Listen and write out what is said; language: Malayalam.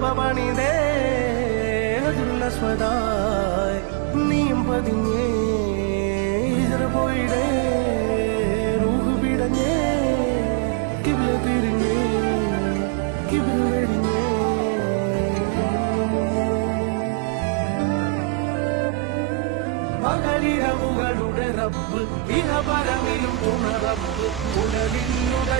പണിതേ അതിലുള്ള സ്വതായ് നീയും പതിഞ്ഞേ ഇതര പോയിടേ റൂഹ് പിടഞ്ഞേ കിബില തിരിഞ്ഞേ കിബില വെടിഞ്ഞേ പകലിരവുകളുടെ റബ്ബ് ഇഹപരമിലും തുണറബ്ബ് ഉടലിനുട